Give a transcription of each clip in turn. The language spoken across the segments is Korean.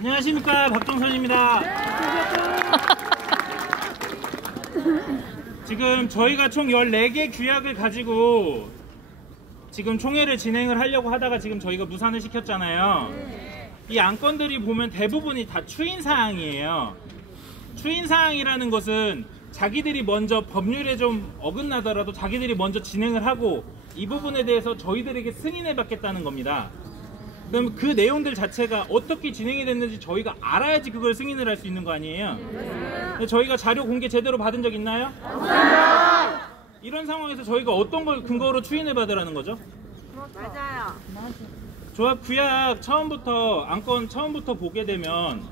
안녕하십니까, 박종선입니다. 지금 저희가 총 14개 규약을 가지고 지금 총회를 진행을 하려고 하다가 지금 저희가 무산을 시켰잖아요. 이 안건들이 보면 대부분이 다 추인사항이에요. 추인사항이라는 것은 자기들이 먼저 법률에 좀 어긋나더라도 자기들이 먼저 진행을 하고 이 부분에 대해서 저희들에게 승인을 받겠다는 겁니다. 그럼 그 내용들 자체가 어떻게 진행이 됐는지 저희가 알아야지 그걸 승인을 할 수 있는 거 아니에요? 근데 저희가 자료 공개 제대로 받은 적 있나요? 이런 상황에서 저희가 어떤 걸 근거로 추인을 받으라는 거죠? 맞아요. 조합 규약 처음부터 안건 처음부터 보게 되면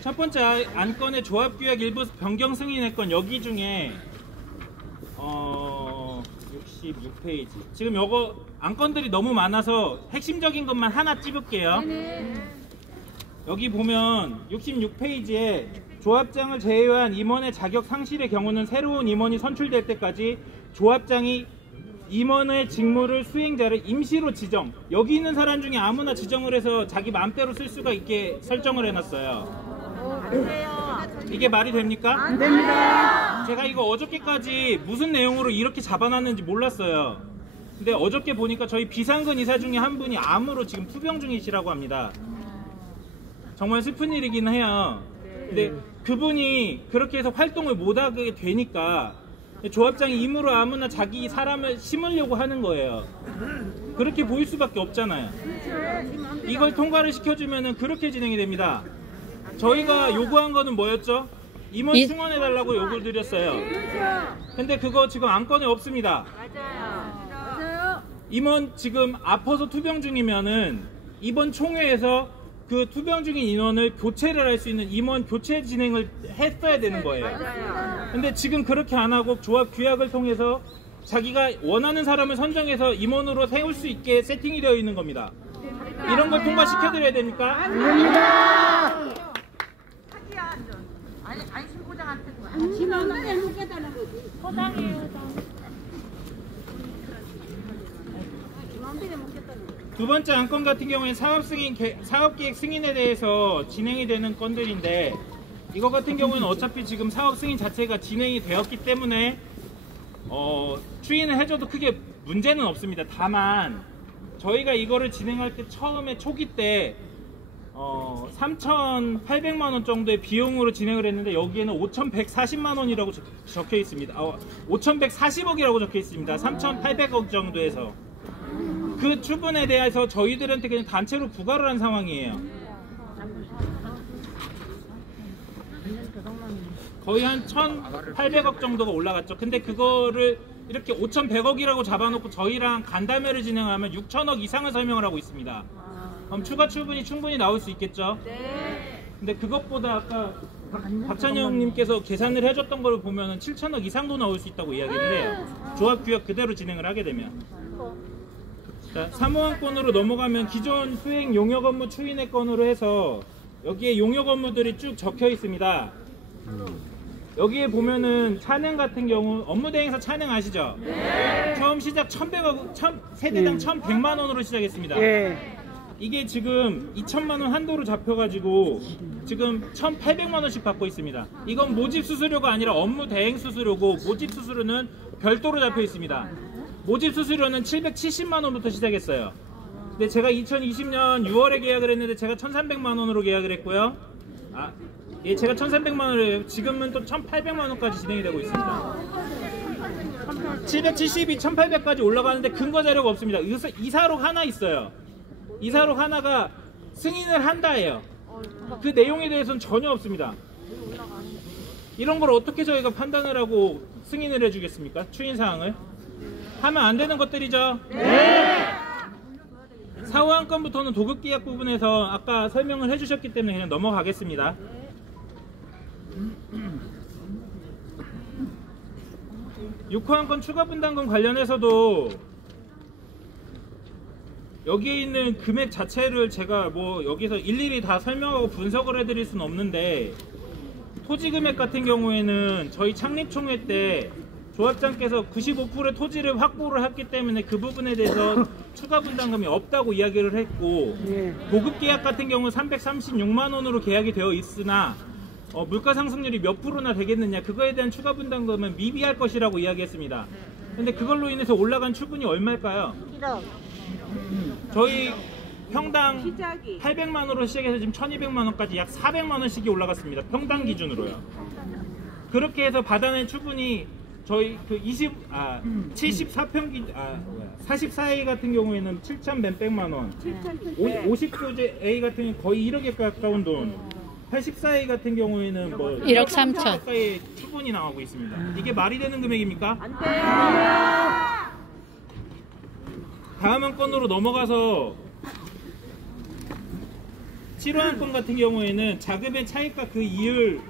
첫 번째 안건의 조합 규약 일부 변경 승인의 건 여기 중에 66페이지. 지금 요거 안건들이 너무 많아서 핵심적인 것만 하나 찝을게요. 여기 보면 66페이지에 조합장을 제외한 임원의 자격 상실의 경우는 새로운 임원이 선출될 때까지 조합장이 임원의 직무를 수행자를 임시로 지정, 여기 있는 사람 중에 아무나 지정을 해서 자기 마음대로 쓸 수가 있게 설정을 해놨어요. 이게 말이 됩니까? 안 됩니다. 제가 이거 어저께까지 무슨 내용으로 이렇게 잡아놨는지 몰랐어요. 근데 어저께 보니까 저희 비상근 이사 중에 한 분이 암으로 지금 투병 중이시라고 합니다. 정말 슬픈 일이긴 해요. 근데 그분이 그렇게 해서 활동을 못하게 되니까 조합장이 임으로 아무나 자기 사람을 심으려고 하는 거예요. 그렇게 보일 수밖에 없잖아요. 이걸 통과를 시켜주면 그렇게 진행이 됩니다. 저희가 요구한 거는 뭐였죠? 임원 충원해달라고 요구를 드렸어요. 근데 그거 지금 안건에 없습니다. 맞아요. 임원 지금 아파서 투병 중이면은 이번 총회에서 그 투병 중인 인원을 교체를 할 수 있는 임원 교체 진행을 했어야 되는 거예요. 근데 지금 그렇게 안 하고 조합 규약을 통해서 자기가 원하는 사람을 선정해서 임원으로 세울 수 있게 세팅이 되어 있는 겁니다. 이런 걸 통과시켜드려야 됩니까? 아닙니다. 아니 신고장한테 지만은 해먹겠다는 거지. 포장이에요. 두 번째 안건 같은 경우에는 사업계획 승인에 대해서 진행이 되는 건들인데, 이거 같은 경우는 어차피 지금 사업 승인 자체가 진행이 되었기 때문에 추인을 해줘도 크게 문제는 없습니다. 다만 저희가 이거를 진행할 때 처음에 초기 때 3,800만 원 정도의 비용으로 진행을 했는데 여기에는 5,140만 원이라고 적혀 있습니다. 5,140억이라고 적혀 있습니다. 3,800억 정도에서 그 추분에 대해서 저희들한테 그냥 단체로 부과를 한 상황이에요. 거의 한 1,800억 정도가 올라갔죠. 근데 그거를 이렇게 5,100억이라고 잡아놓고 저희랑 간담회를 진행하면 6,000억 이상을 설명을 하고 있습니다. 그럼 추가 추분이 충분히 나올 수 있겠죠? 네. 근데 그것보다 아까 박찬영님께서 계산을 해줬던 걸 보면 7,000억 이상도 나올 수 있다고 이야기를 해요. 조합 규약 그대로 진행을 하게 되면. 자, 사무안건으로 넘어가면 기존 수행 용역 업무 추인의 건으로 해서 여기에 용역 업무들이 쭉 적혀 있습니다. 여기에 보면은 찬행 같은 경우 업무대행사 찬행 아시죠? 네. 처음 시작 1,100억, 세대당 1,100만 원으로 시작했습니다. 네. 이게 지금 2,000만 원 한도로 잡혀가지고 지금 1,800만 원씩 받고 있습니다. 이건 모집 수수료가 아니라 업무 대행 수수료고, 모집 수수료는 별도로 잡혀 있습니다. 모집 수수료는 770만 원부터 시작했어요. 근데 제가 2020년 6월에 계약을 했는데 제가 1,300만 원으로 계약을 했고요. 예, 제가 1,300만 원을 해요. 지금은 또 1,800만 원까지 진행이 되고 있습니다. 772, 1,800까지 올라가는데 근거 자료가 없습니다. 이사록 하나 있어요. 이사록 하나가 승인을 한다예요. 그 내용에 대해서는 전혀 없습니다. 이런 걸 어떻게 저희가 판단을 하고 승인을 해주겠습니까? 추인사항을 하면 안 되는 것들이죠. 네. 사후안건부터는 도급계약 부분에서 아까 설명을 해주셨기 때문에 그냥 넘어가겠습니다. 육호안건 추가분담금 관련해서도 여기에 있는 금액 자체를 제가 뭐 여기서 일일이 다 설명하고 분석을 해드릴 수는 없는데, 토지금액 같은 경우에는 저희 창립총회 때 조합장께서 95%의 토지를 확보를 했기 때문에 그 부분에 대해서 추가 분담금이 없다고 이야기를 했고 고급 계약 같은 경우는 336만 원으로 계약이 되어 있으나 물가 상승률이 몇 프로나 되겠느냐, 그거에 대한 추가 분담금은 미비할 것이라고 이야기했습니다. 근데 그걸로 인해서 올라간 추분이 얼마일까요? 1억. 저희 평당 800만 원으로 시작해서 지금 1200만 원까지 약 400만 원씩이 올라갔습니다. 평당 기준으로요. 그렇게 해서 받아낸 추분이 저희 그 44A 같은 경우에는 7,100만 원, 50교재 A 같은 경우는 거의 1억에 가까운 돈, 84A 같은 경우에는 뭐 1억 3천 가까이 추분이 나오고 있습니다. 이게 말이 되는 금액입니까? 안 돼요. 다음 한 건으로 넘어가서 7호 한 건 같은 경우에는 자금의 차익과 그 이율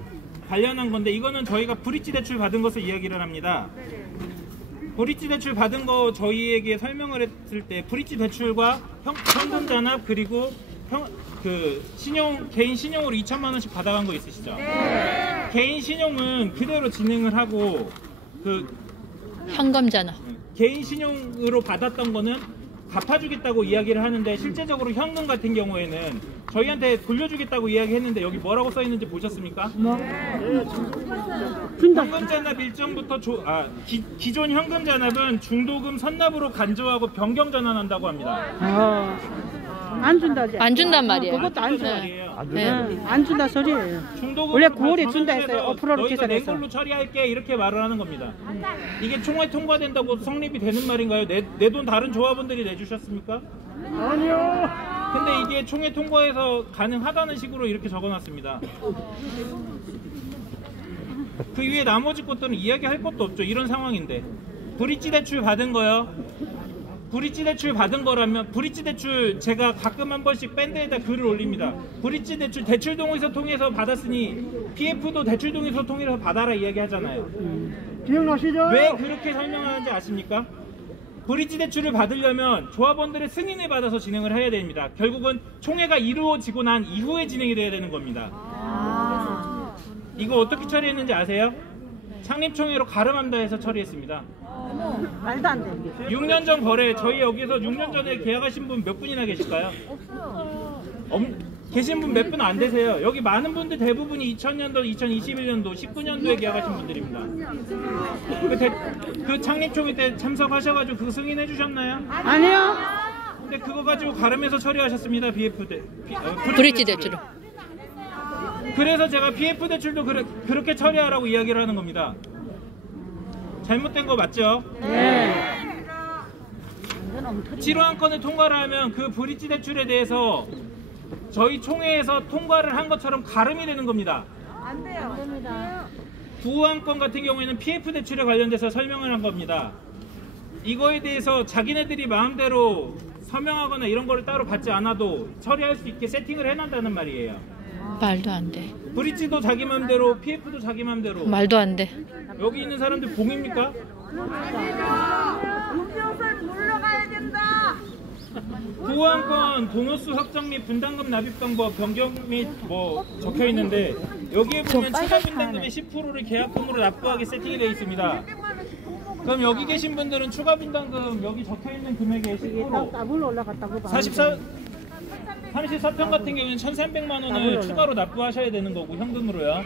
관련한 건데, 이거는 저희가 브릿지 대출 받은 것을 이야기를 합니다. 브릿지 대출 받은 거 저희에게 설명을 했을 때 브릿지 대출과 현금 잔압 그리고 개인 신용으로 2천만 원씩 받아간 거 있으시죠? 네. 개인 신용은 그대로 진행을 하고 현금잖아. 개인 신용으로 받았던 거는 갚아주겠다고 이야기를 하는데, 실제적으로 현금 같은 경우에는 저희한테 돌려주겠다고 이야기했는데 여기 뭐라고 써있는지 보셨습니까? 현금 잔압 일정부터 기존 현금 잔압은 중도금 선납으로 간주하고 변경 전환한다고 합니다. 안 준다지. 안 준단 말이에요. 그것도 안 줘. 네. 안 준다 소리예요. 원래 9월에 준다 했어요. 5%로 너희가 내 계산해서. 걸로 처리할게 이렇게 말을 하는 겁니다. 이게 총회 통과된다고 성립이 되는 말인가요? 내 돈 다른 조합원들이 내주셨습니까? 아니요. 근데 이게 총회 통과해서 가능하다는 식으로 이렇게 적어놨습니다. 그 위에 나머지 것들은 이야기할 것도 없죠. 이런 상황인데. 브릿지 대출 받은 거요. 브릿지 대출 받은 거라면, 브릿지 대출 제가 가끔 한 번씩 밴드에다 글을 올립니다. 브릿지 대출 대출동의서 통해서 받았으니 PF도 대출동의서 통해서 받아라 이야기 하잖아요. 기억나시죠? 왜 그렇게 설명하는지 아십니까? 브릿지 대출을 받으려면 조합원들의 승인을 받아서 진행을 해야 됩니다. 결국은 총회가 이루어지고 난 이후에 진행이 돼야 되는 겁니다. 이거 어떻게 처리했는지 아세요? 창립총회로 가름한다 해서 처리했습니다. 말도 안 돼. 6년 전 거래, 저희 여기서 6년 전에 계약하신 분 몇 분이나 계실까요? 계신 분 몇 분 안 되세요. 여기 많은 분들 대부분이 2000년도, 2021년도, 19년도에 계약하신 분들입니다. 그 창립총회 때 참석하셔가지고 그거 승인해 주셨나요? 아니요. 근데 그거 가지고 가름해서 처리하셨습니다. 브릿지 대출로. 그래서 제가 PF 대출도 그렇게 처리하라고 이야기를 하는 겁니다. 잘못된 거 맞죠? 네. 7호 한 건을 통과를 하면 그 브릿지 대출에 대해서 저희 총회에서 통과를 한 것처럼 가름이 되는 겁니다. 안 돼요. 9호 한 건 같은 경우에는 PF 대출에 관련돼서 설명을 한 겁니다. 이거에 대해서 자기네들이 마음대로 서명하거나 이런 거를 따로 받지 않아도 처리할 수 있게 세팅을 해놨다는 말이에요. 말도 안 돼. 브릿지도 자기 맘대로, PF도 자기 맘대로. 말도 안 돼. 여기 있는 사람들 봉입니까? 음료수를 물러가야 된다. 9호 한 건 보너스 확정 및 분담금 납입 방법 변경 및 뭐 적혀 있는데, 여기에 보면 추가 분담금의 10%를 계약금으로 납부하게 세팅이 되어 있습니다. 그럼 여기 계신 분들은 추가 분담금 여기 적혀 있는 금액의 10%, 더블 올라갔다고 봐. 34평 같은 경우는 1,300만 원을 추가로 납부하셔야 되는 거고, 현금으로요.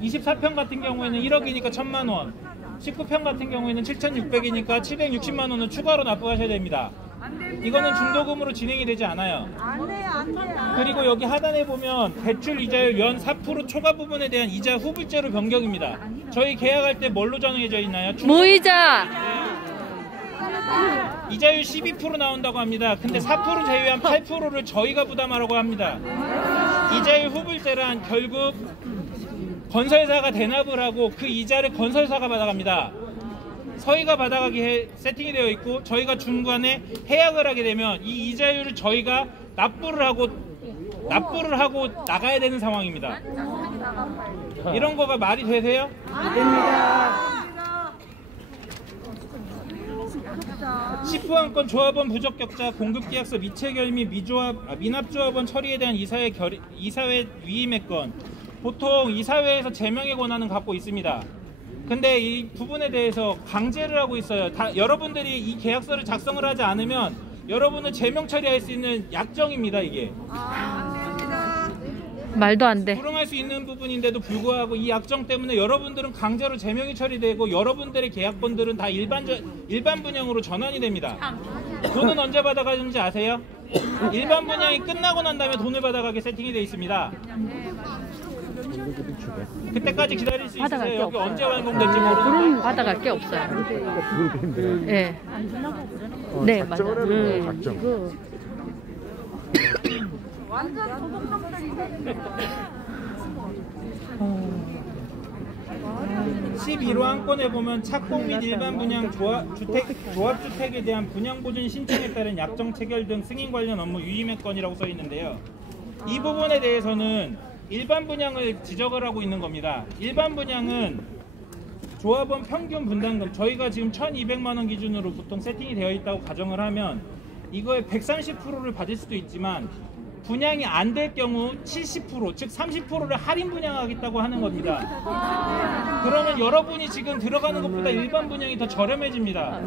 24평 같은 경우에는 1억이니까 1,000만 원, 19평 같은 경우에는 7,600이니까 760만 원을 추가로 납부하셔야 됩니다. 이거는 중도금으로 진행이 되지 않아요. 안 돼요. 안 돼요. 그리고 여기 하단에 보면 대출 이자율 연 4% 초과 부분에 대한 이자 후불제로 변경입니다. 저희 계약할 때 뭘로 정해져 있나요? 무이자. 이자율 12% 나온다고 합니다. 근데 4% 제외한 8%를 저희가 부담하라고 합니다. 이자율 후불제란 결국 건설사가 대납을 하고 그 이자를 건설사가 받아갑니다. 저희가 받아가기 세팅이 되어 있고, 저희가 중간에 해약을 하게 되면 이 이자율을 저희가 납부를 하고 나가야 되는 상황입니다. 이런 거가 말이 되세요? 안 됩니다. 10호 한 건 조합원 부적격자 공급계약서 미체결 및 미납조합원 처리에 대한 이사회 위임의 건, 보통 이사회에서 제명의 권한은 갖고 있습니다. 근데 이 부분에 대해서 강제를 하고 있어요. 여러분들이 이 계약서를 작성을 하지 않으면 여러분을 제명 처리할 수 있는 약정입니다. 이게 말도 안 돼. 불응할 수 있는 부분인데도 불구하고 이 약정 때문에 여러분들은 강제로 제명이 처리되고 여러분들의 계약권들은 다 일반 분양으로 전환이 됩니다. 돈은 언제 받아가는지 아세요? 일반 분양이 끝나고 난 다음에 돈을 받아가게 세팅이 되어 있습니다. 그때까지 기다릴 수 받아갈 게 있으세요? 여기 없어요. 언제 완공될지 모르는데. 받아갈 게 없어요. 그것도 힘들어요. 예. 네, 맞아요. 작정을 해야 돼요, 작정. 완전 도둑놈들이네. 11호 한 건에 보면 착공 및 일반 분양 조합주택에 대한 분양보증 신청에 따른 약정 체결 등 승인 관련 업무 유의의 건이라고 써 있는데요. 이 부분에 대해서는 일반 분양을 지적을 하고 있는 겁니다. 일반 분양은 조합원 평균 분담금, 저희가 지금 1,200만 원 기준으로 보통 세팅이 되어 있다고 가정을 하면 이거의 130%를 받을 수도 있지만 분양이 안 될 경우 70%, 즉 30%를 할인 분양하겠다고 하는 겁니다. 그러면 여러분이 지금 들어가는 것보다 일반 분양이 더 저렴해집니다.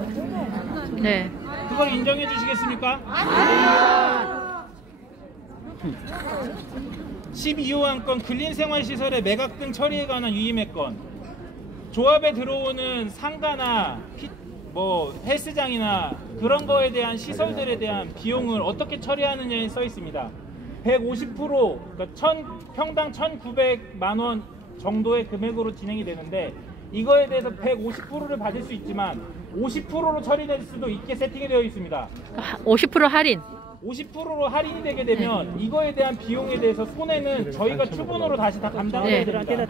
네. 그걸 인정해 주시겠습니까? 12호 한 건 근린생활시설의 매각 등 처리에 관한 유의의 건. 조합에 들어오는 상가나 헬스장이나 그런 거에 대한 시설들에 대한 비용을 어떻게 처리하느냐에 써 있습니다. 150%, 그러니까 평당 1,900만 원 정도의 금액으로 진행이 되는데 이거에 대해서 150%를 받을 수 있지만 50%로 처리될 수도 있게 세팅이 되어 있습니다. 50% 할인. 50%로 할인이 되게 되면 이거에 대한 비용에 대해서 손해는 저희가 추분으로 다시 다 감당해야 됩니다.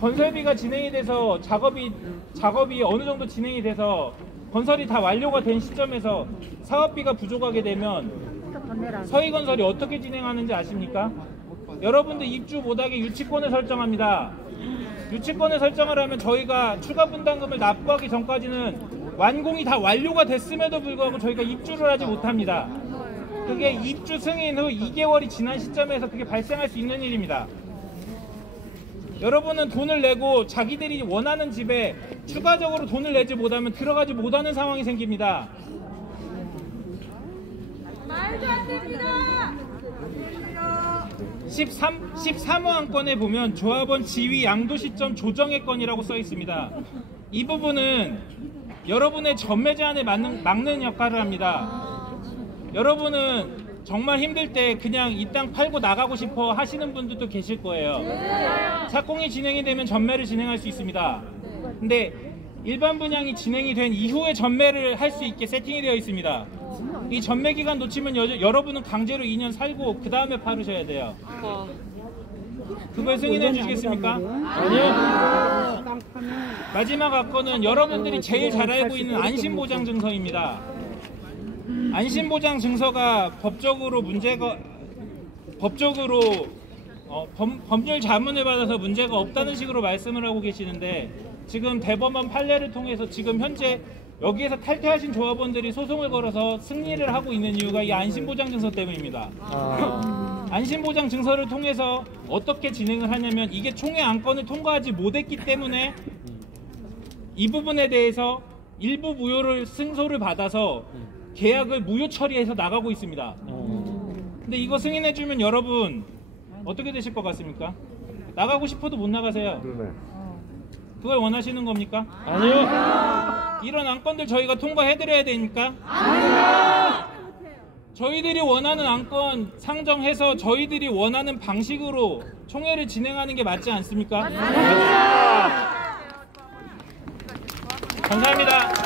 건설비가 진행이 돼서 작업이 어느 정도 진행이 돼서 건설이 다 완료가 된 시점에서 사업비가 부족하게 되면 서희건설이 어떻게 진행하는지 아십니까? 여러분들 입주 못하게 유치권을 설정합니다. 유치권을 설정을 하면 저희가 추가 분담금을 납부하기 전까지는 완공이 다 완료가 됐음에도 불구하고 저희가 입주를 하지 못합니다. 그게 입주 승인 후 2개월이 지난 시점에서 그게 발생할 수 있는 일입니다. 여러분은 돈을 내고 자기들이 원하는 집에 추가적으로 돈을 내지 못하면 들어가지 못하는 상황이 생깁니다. 말도 안 됩니다. 13호 한 건에 보면 조합원 지위 양도 시점 조정의 건이라고 써 있습니다. 이 부분은 여러분의 전매 제한을 막는 역할을 합니다. 여러분은 정말 힘들 때 그냥 이 땅 팔고 나가고 싶어 하시는 분들도 계실 거예요. 착공이 진행이 되면 전매를 진행할 수 있습니다. 근데 일반 분양이 진행이 된 이후에 전매를 할 수 있게 세팅이 되어 있습니다. 이 전매 기간 놓치면 여러분은 강제로 2년 살고 그 다음에 팔으셔야 돼요. 그걸 승인해 주시겠습니까? 아니요. 마지막 안건은 여러분들이 제일 잘 알고 있는 안심보장증서입니다. 안심보장증서가 법적으로 법률 자문을 받아서 문제가 없다는 식으로 말씀을 하고 계시는데 지금 대법원 판례를 통해서 지금 현재 여기에서 탈퇴하신 조합원들이 소송을 걸어서 승리를 하고 있는 이유가 이 안심보장증서 때문입니다. 안심보장증서를 통해서 어떻게 진행을 하냐면 이게 총회 안건을 통과하지 못했기 때문에 이 부분에 대해서 일부 무효를 승소를 받아서 계약을 무효 처리해서 나가고 있습니다. 근데 이거 승인해주면 여러분 어떻게 되실 것 같습니까? 나가고 싶어도 못 나가세요. 그걸 원하시는 겁니까? 아니요. 이런 안건들 저희가 통과해드려야 되니까? 아니요. 저희들이 원하는 안건 상정해서 저희들이 원하는 방식으로 총회를 진행하는 게 맞지 않습니까? 감사합니다.